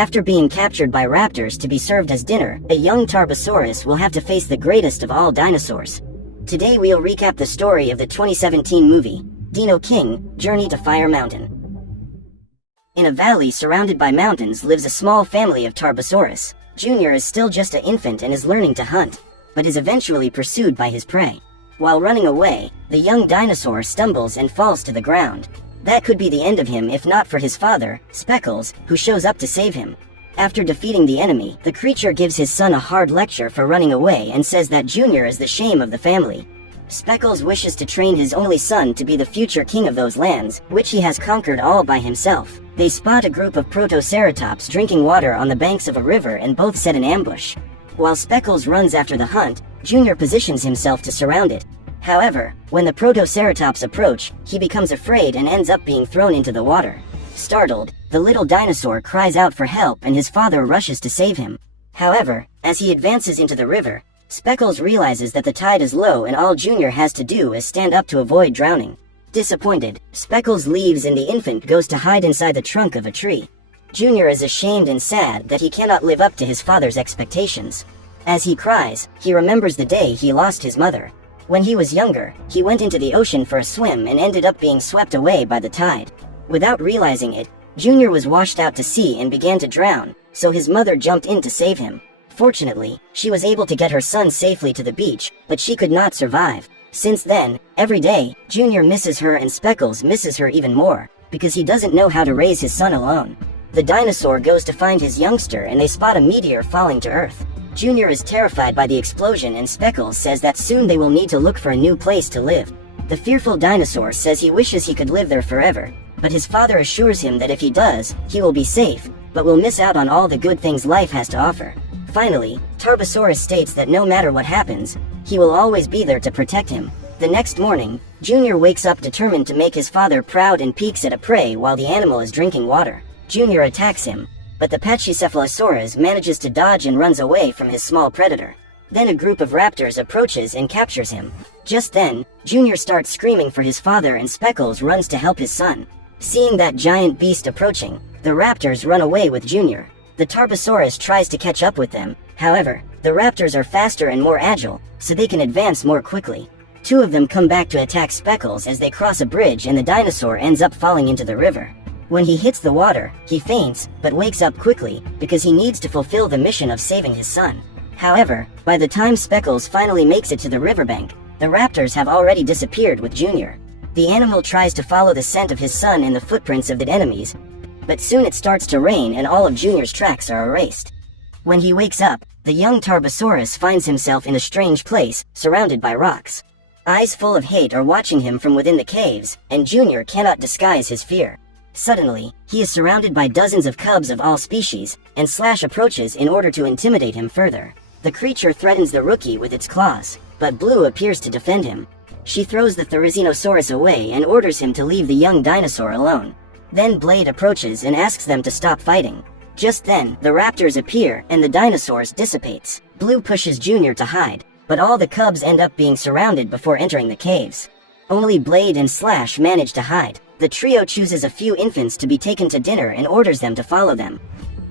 After being captured by raptors to be served as dinner, a young tarbosaurus will have to face the greatest of all dinosaurs. Today we'll recap the story of the 2017 movie, Dino King, Journey to Fire Mountain. In a valley surrounded by mountains lives a small family of tarbosaurus. Junior is still just an infant and is learning to hunt, but is eventually pursued by his prey. While running away, the young dinosaur stumbles and falls to the ground. That could be the end of him if not for his father, Speckles, who shows up to save him. After defeating the enemy, the creature gives his son a hard lecture for running away and says that Junior is the shame of the family. Speckles wishes to train his only son to be the future king of those lands, which he has conquered all by himself. They spot a group of protoceratops drinking water on the banks of a river and both set an ambush. While Speckles runs after the hunt, Junior positions himself to surround it. However, when the protoceratops approach, he becomes afraid and ends up being thrown into the water. Startled, the little dinosaur cries out for help and his father rushes to save him. However, as he advances into the river, Speckles realizes that the tide is low and all Junior has to do is stand up to avoid drowning. Disappointed, Speckles leaves and the infant goes to hide inside the trunk of a tree. Junior is ashamed and sad that he cannot live up to his father's expectations. As he cries, he remembers the day he lost his mother. When he was younger, he went into the ocean for a swim and ended up being swept away by the tide. Without realizing it, Junior was washed out to sea and began to drown, so his mother jumped in to save him. Fortunately, she was able to get her son safely to the beach, but she could not survive. Since then, every day, Junior misses her and Speckles misses her even more, because he doesn't know how to raise his son alone. The dinosaur goes to find his youngster and they spot a meteor falling to Earth. Junior is terrified by the explosion and Speckles says that soon they will need to look for a new place to live. The fearful dinosaur says he wishes he could live there forever, but his father assures him that if he does, he will be safe, but will miss out on all the good things life has to offer. Finally, Tarbosaurus states that no matter what happens, he will always be there to protect him. The next morning, Junior wakes up determined to make his father proud and peeks at a prey while the animal is drinking water. Junior attacks him, but the Pachycephalosaurus manages to dodge and runs away from his small predator. Then a group of raptors approaches and captures him. Just then, Junior starts screaming for his father and Speckles runs to help his son. Seeing that giant beast approaching, the raptors run away with Junior. The Tarbosaurus tries to catch up with them. However, the raptors are faster and more agile, so they can advance more quickly. Two of them come back to attack Speckles as they cross a bridge and the dinosaur ends up falling into the river. When he hits the water, he faints, but wakes up quickly, because he needs to fulfill the mission of saving his son. However, by the time Speckles finally makes it to the riverbank, the raptors have already disappeared with Junior. The animal tries to follow the scent of his son and the footprints of the enemies, but soon it starts to rain and all of Junior's tracks are erased. When he wakes up, the young Tarbosaurus finds himself in a strange place, surrounded by rocks. Eyes full of hate are watching him from within the caves, and Junior cannot disguise his fear. Suddenly, he is surrounded by dozens of cubs of all species, and Slash approaches in order to intimidate him further. The creature threatens the rookie with its claws, but Blue appears to defend him. She throws the Therizinosaurus away and orders him to leave the young dinosaur alone. Then Blade approaches and asks them to stop fighting. Just then, the raptors appear and the dinosaurs dissipates. Blue pushes Junior to hide, but all the cubs end up being surrounded before entering the caves. Only Blade and Slash manage to hide. The trio chooses a few infants to be taken to dinner and orders them to follow them.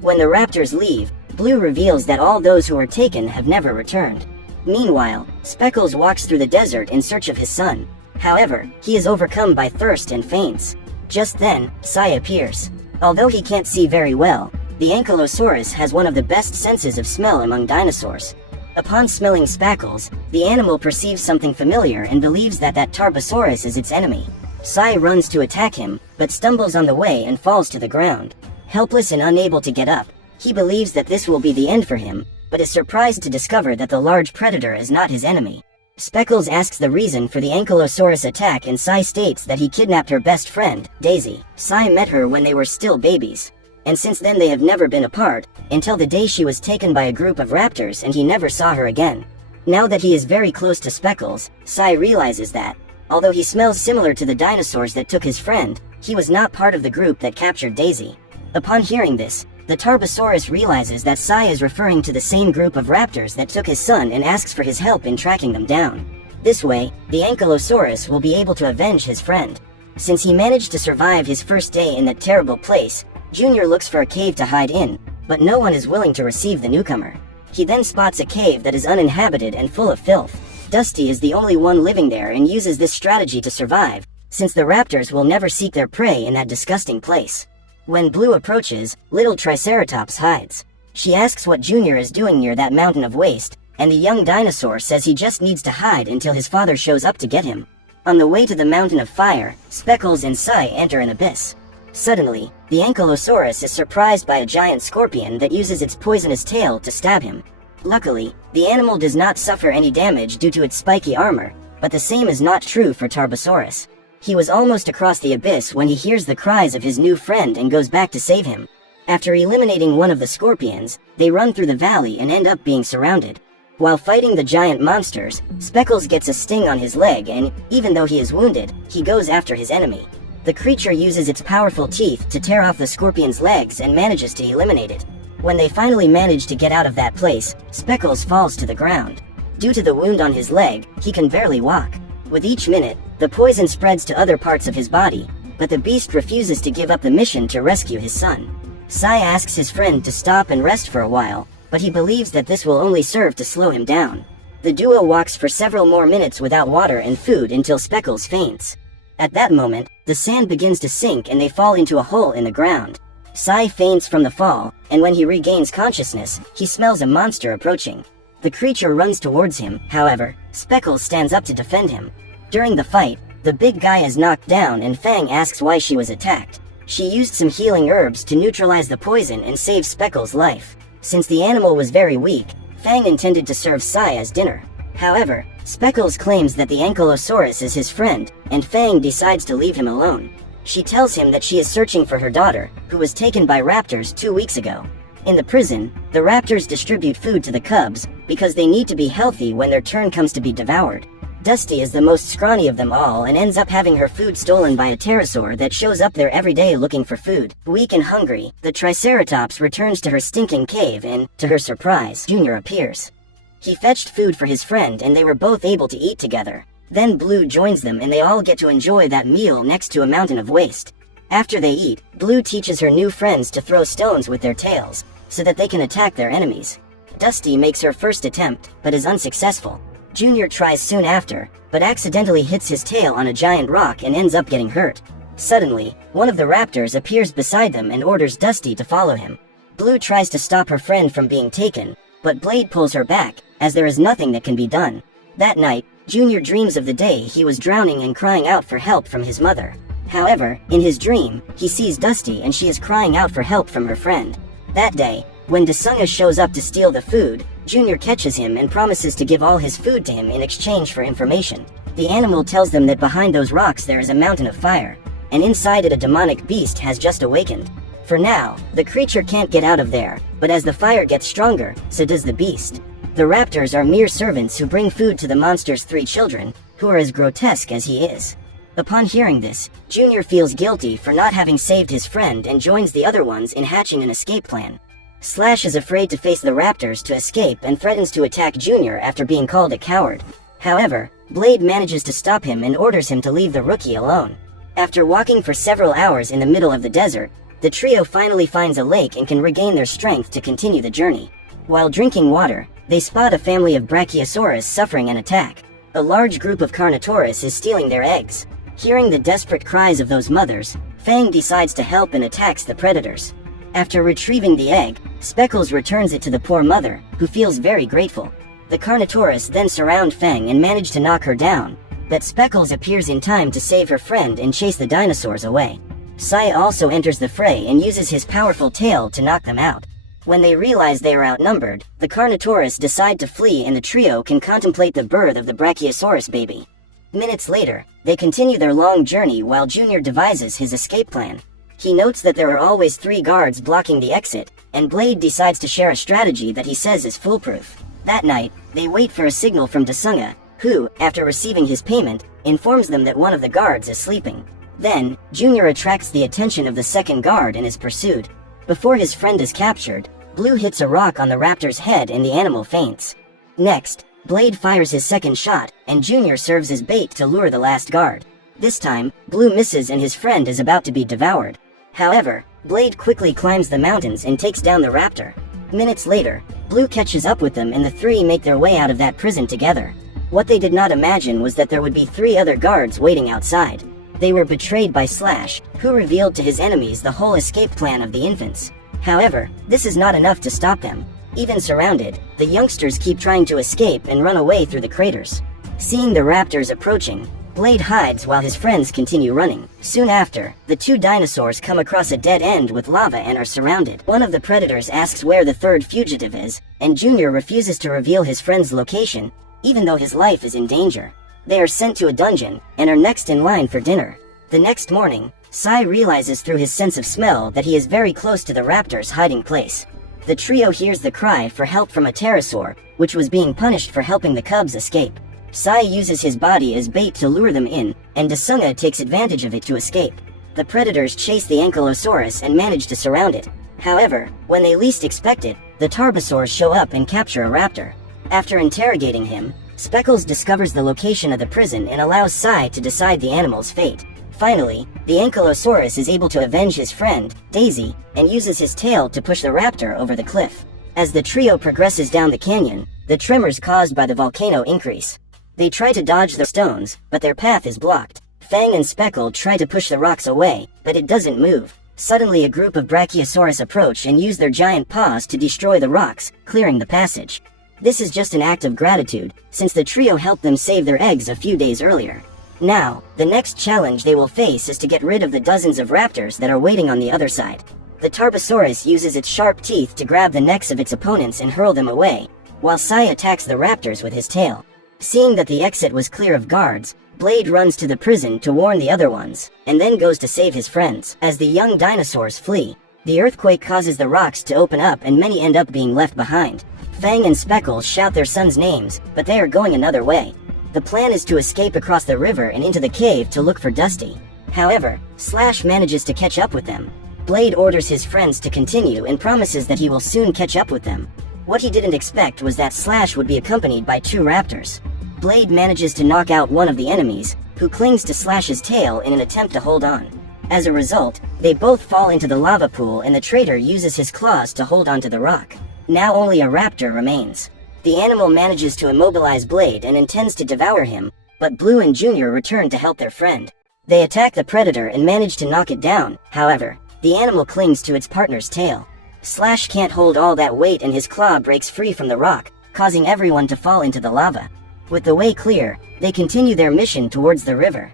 When the raptors leave, Blue reveals that all those who were taken have never returned. Meanwhile, Speckles walks through the desert in search of his son. However, he is overcome by thirst and faints. Just then, Sai appears. Although he can't see very well, the Ankylosaurus has one of the best senses of smell among dinosaurs. Upon smelling Speckles, the animal perceives something familiar and believes that Tarbosaurus is its enemy. Sai runs to attack him, but stumbles on the way and falls to the ground. Helpless and unable to get up, he believes that this will be the end for him, but is surprised to discover that the large predator is not his enemy. Speckles asks the reason for the Ankylosaurus attack and Sai states that he kidnapped her best friend, Daisy. Sai met her when they were still babies, and since then they have never been apart, until the day she was taken by a group of raptors and he never saw her again. Now that he is very close to Speckles, Sai realizes that, although he smells similar to the dinosaurs that took his friend, he was not part of the group that captured Daisy. Upon hearing this, the Tarbosaurus realizes that Sai is referring to the same group of raptors that took his son and asks for his help in tracking them down. This way, the Ankylosaurus will be able to avenge his friend. Since he managed to survive his first day in that terrible place, Junior looks for a cave to hide in. but no one is willing to receive the newcomer. He then spots a cave that is uninhabited and full of filth. Dusty is the only one living there and uses this strategy to survive, since the raptors will never seek their prey in that disgusting place. When Blue approaches, little Triceratops hides. She asks what Junior is doing near that mountain of waste, and the young dinosaur says he just needs to hide until his father shows up to get him. On the way to the mountain of fire, Speckles and Sai enter an abyss. Suddenly, the Ankylosaurus is surprised by a giant scorpion that uses its poisonous tail to stab him. Luckily, the animal does not suffer any damage due to its spiky armor, but the same is not true for Tarbosaurus. He was almost across the abyss when he hears the cries of his new friend and goes back to save him. After eliminating one of the scorpions, they run through the valley and end up being surrounded. While fighting the giant monsters, Speckles gets a sting on his leg and, even though he is wounded, he goes after his enemy. The creature uses its powerful teeth to tear off the scorpion's legs and manages to eliminate it. When they finally manage to get out of that place, Speckles falls to the ground. Due to the wound on his leg, he can barely walk. With each minute, the poison spreads to other parts of his body, but the beast refuses to give up the mission to rescue his son. Sai asks his friend to stop and rest for a while, but he believes that this will only serve to slow him down. The duo walks for several more minutes without water and food until Speckles faints. At that moment, the sand begins to sink and they fall into a hole in the ground. Sai faints from the fall, and when he regains consciousness, he smells a monster approaching. The creature runs towards him, however, Speckles stands up to defend him. During the fight, the big guy is knocked down and Fang asks why she was attacked. She used some healing herbs to neutralize the poison and save Speckles' life. Since the animal was very weak, Fang intended to serve Sai as dinner. However, Speckles claims that the Ankylosaurus is his friend, and Fang decides to leave him alone. She tells him that she is searching for her daughter, who was taken by raptors 2 weeks ago. In the prison, the raptors distribute food to the cubs, because they need to be healthy when their turn comes to be devoured. Dusty is the most scrawny of them all and ends up having her food stolen by a pterosaur that shows up there every day looking for food. Weak and hungry, the Triceratops returns to her stinking cave and, to her surprise, Junior appears. He fetched food for his friend and they were both able to eat together. Then Blue joins them and they all get to enjoy that meal next to a mountain of waste. After they eat, Blue teaches her new friends to throw stones with their tails, so that they can attack their enemies. Dusty makes her first attempt, but is unsuccessful. Junior tries soon after, but accidentally hits his tail on a giant rock and ends up getting hurt. Suddenly, one of the raptors appears beside them and orders Dusty to follow him. Blue tries to stop her friend from being taken, but Blade pulls her back, as there is nothing that can be done. That night, Junior dreams of the day he was drowning and crying out for help from his mother. However, in his dream, he sees Dusty and she is crying out for help from her friend. That day, when Dasunga shows up to steal the food, Junior catches him and promises to give all his food to him in exchange for information. The animal tells them that behind those rocks there is a mountain of fire, and inside it a demonic beast has just awakened. For now, the creature can't get out of there, but as the fire gets stronger, so does the beast. The raptors are mere servants who bring food to the monster's 3 children, who are as grotesque as he is. Upon hearing this, Junior feels guilty for not having saved his friend and joins the other ones in hatching an escape plan. Slash is afraid to face the raptors to escape and threatens to attack Junior after being called a coward. However, Blade manages to stop him and orders him to leave the rookie alone. After walking for several hours in the middle of the desert, the trio finally finds a lake and can regain their strength to continue the journey. While drinking water, they spot a family of Brachiosaurus suffering an attack. A large group of Carnotaurus is stealing their eggs. Hearing the desperate cries of those mothers, Fang decides to help and attacks the predators. After retrieving the egg, Speckles returns it to the poor mother, who feels very grateful. The Carnotaurus then surround Fang and manage to knock her down, but Speckles appears in time to save her friend and chase the dinosaurs away. Sai also enters the fray and uses his powerful tail to knock them out. When they realize they are outnumbered, the Carnotaurus decide to flee and the trio can contemplate the birth of the Brachiosaurus baby. Minutes later, they continue their long journey while Junior devises his escape plan. He notes that there are always 3 guards blocking the exit, and Blade decides to share a strategy that he says is foolproof. That night, they wait for a signal from Dasunga, who, after receiving his payment, informs them that one of the guards is sleeping. Then, Junior attracts the attention of the second guard and is pursued. Before his friend is captured, Blue hits a rock on the raptor's head and the animal faints. Next, Blade fires his second shot, and Junior serves as bait to lure the last guard. This time, Blue misses and his friend is about to be devoured. However, Blade quickly climbs the mountains and takes down the raptor. Minutes later, Blue catches up with them and the three make their way out of that prison together. What they did not imagine was that there would be 3 other guards waiting outside. They were betrayed by Slash, who revealed to his enemies the whole escape plan of the infants. However, this is not enough to stop them. Even surrounded, the youngsters keep trying to escape and run away through the craters. Seeing the raptors approaching, Blade hides while his friends continue running. Soon after, the 2 dinosaurs come across a dead end with lava and are surrounded. One of the predators asks where the 3rd fugitive is, and Junior refuses to reveal his friend's location, even though his life is in danger. They are sent to a dungeon, and are next in line for dinner. The next morning, Sai realizes through his sense of smell that he is very close to the raptor's hiding place. The trio hears the cry for help from a pterosaur, which was being punished for helping the cubs escape. Sai uses his body as bait to lure them in, and Dasunga takes advantage of it to escape. The predators chase the ankylosaurus and manage to surround it. However, when they least expect it, the tarbosaurs show up and capture a raptor. After interrogating him, Speckles discovers the location of the prison and allows Sai to decide the animal's fate. Finally, the ankylosaurus is able to avenge his friend, Daisy, and uses his tail to push the raptor over the cliff. As the trio progresses down the canyon, the tremors caused by the volcano increase. They try to dodge the stones, but their path is blocked. Fang and Speckle try to push the rocks away, but it doesn't move. Suddenly a group of Brachiosaurus approach and use their giant paws to destroy the rocks, clearing the passage. This is just an act of gratitude, since the trio helped them save their eggs a few days earlier. Now, the next challenge they will face is to get rid of the dozens of raptors that are waiting on the other side. The tarbosaurus uses its sharp teeth to grab the necks of its opponents and hurl them away, while Sai attacks the raptors with his tail. Seeing that the exit was clear of guards, Blade runs to the prison to warn the other ones, and then goes to save his friends. As the young dinosaurs flee, the earthquake causes the rocks to open up and many end up being left behind. Fang and Speckles shout their sons' names, but they are going another way. The plan is to escape across the river and into the cave to look for Dusty. However, Slash manages to catch up with them. Blade orders his friends to continue and promises that he will soon catch up with them. What he didn't expect was that Slash would be accompanied by 2 raptors. Blade manages to knock out one of the enemies, who clings to Slash's tail in an attempt to hold on. As a result, they both fall into the lava pool and the traitor uses his claws to hold onto the rock. Now only a raptor remains. The animal manages to immobilize Blade and intends to devour him, but Blue and Junior return to help their friend. They attack the predator and manage to knock it down. However, the animal clings to its partner's tail. Slash can't hold all that weight and his claw breaks free from the rock, causing everyone to fall into the lava. With the way clear, they continue their mission towards the river.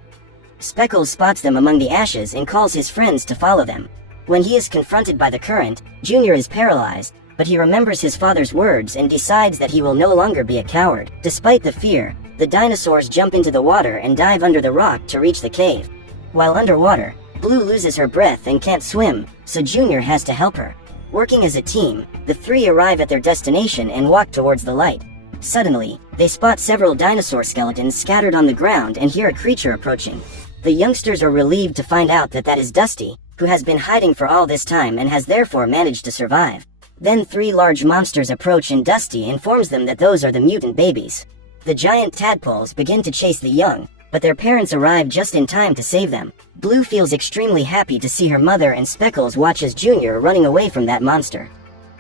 Speckles spots them among the ashes and calls his friends to follow them. When he is confronted by the current, Junior is paralyzed, but he remembers his father's words and decides that he will no longer be a coward. Despite the fear, the dinosaurs jump into the water and dive under the rock to reach the cave. While underwater, Blue loses her breath and can't swim, so Junior has to help her. Working as a team, the 3 arrive at their destination and walk towards the light. Suddenly, they spot several dinosaur skeletons scattered on the ground and hear a creature approaching. The youngsters are relieved to find out that is Dusty, who has been hiding for all this time and has therefore managed to survive. Then 3 large monsters approach and Dusty informs them that those are the mutant babies. The giant tadpoles begin to chase the young, but their parents arrive just in time to save them. Blue feels extremely happy to see her mother and Speckles watches Junior running away from that monster.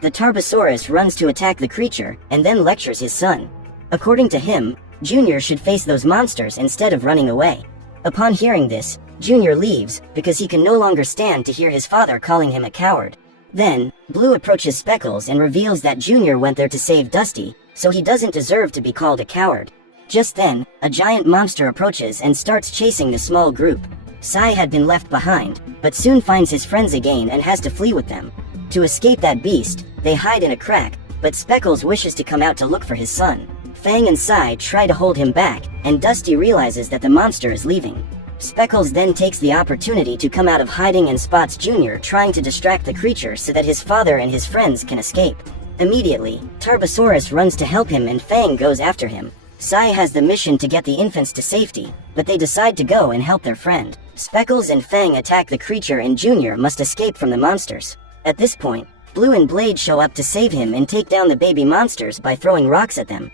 The tarbosaurus runs to attack the creature and then lectures his son. According to him, Junior should face those monsters instead of running away. Upon hearing this, Junior leaves because he can no longer stand to hear his father calling him a coward. Then, Blue approaches Speckles and reveals that Junior went there to save Dusty, so he doesn't deserve to be called a coward. Just then, a giant monster approaches and starts chasing the small group. Sai had been left behind, but soon finds his friends again and has to flee with them. To escape that beast, they hide in a crack, but Speckles wishes to come out to look for his son. Fang and Sai try to hold him back, and Dusty realizes that the monster is leaving. Speckles then takes the opportunity to come out of hiding and spots Junior trying to distract the creature so that his father and his friends can escape. Immediately, Tarbosaurus runs to help him and Fang goes after him. Sai has the mission to get the infants to safety, but they decide to go and help their friend. Speckles and Fang attack the creature and Junior must escape from the monsters. At this point, Blue and Blade show up to save him and take down the baby monsters by throwing rocks at them.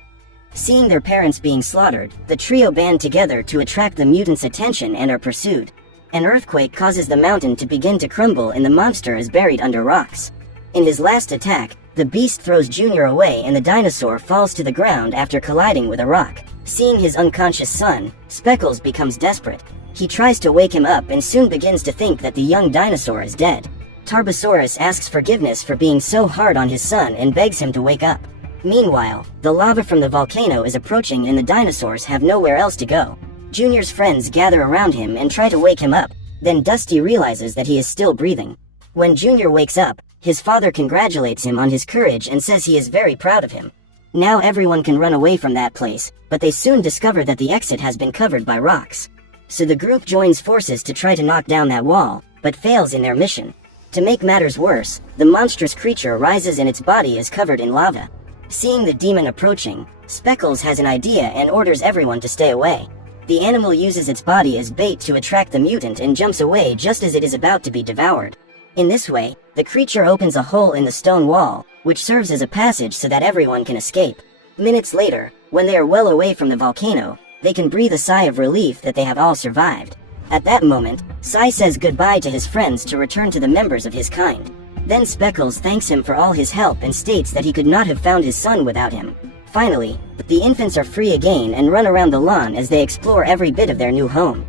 Seeing their parents being slaughtered, the trio band together to attract the mutants' attention and are pursued. An earthquake causes the mountain to begin to crumble and the monster is buried under rocks. In his last attack, the beast throws Junior away and the dinosaur falls to the ground after colliding with a rock. Seeing his unconscious son, Speckles becomes desperate. He tries to wake him up and soon begins to think that the young dinosaur is dead. Tarbosaurus asks forgiveness for being so hard on his son and begs him to wake up. Meanwhile, the lava from the volcano is approaching and the dinosaurs have nowhere else to go. Junior's friends gather around him and try to wake him up, then Dusty realizes that he is still breathing. When Junior wakes up, his father congratulates him on his courage and says he is very proud of him. Now everyone can run away from that place, but they soon discover that the exit has been covered by rocks. So the group joins forces to try to knock down that wall, but fails in their mission. To make matters worse, the monstrous creature rises and its body is covered in lava. Seeing the demon approaching, Speckles has an idea and orders everyone to stay away. The animal uses its body as bait to attract the mutant and jumps away just as it is about to be devoured. In this way, the creature opens a hole in the stone wall, which serves as a passage so that everyone can escape. Minutes later, when they are well away from the volcano, they can breathe a sigh of relief that they have all survived. At that moment, Sai says goodbye to his friends to return to the members of his kind. Then Speckles thanks him for all his help and states that he could not have found his son without him. Finally, the infants are free again and run around the lawn as they explore every bit of their new home.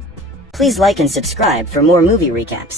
Please like and subscribe for more movie recaps.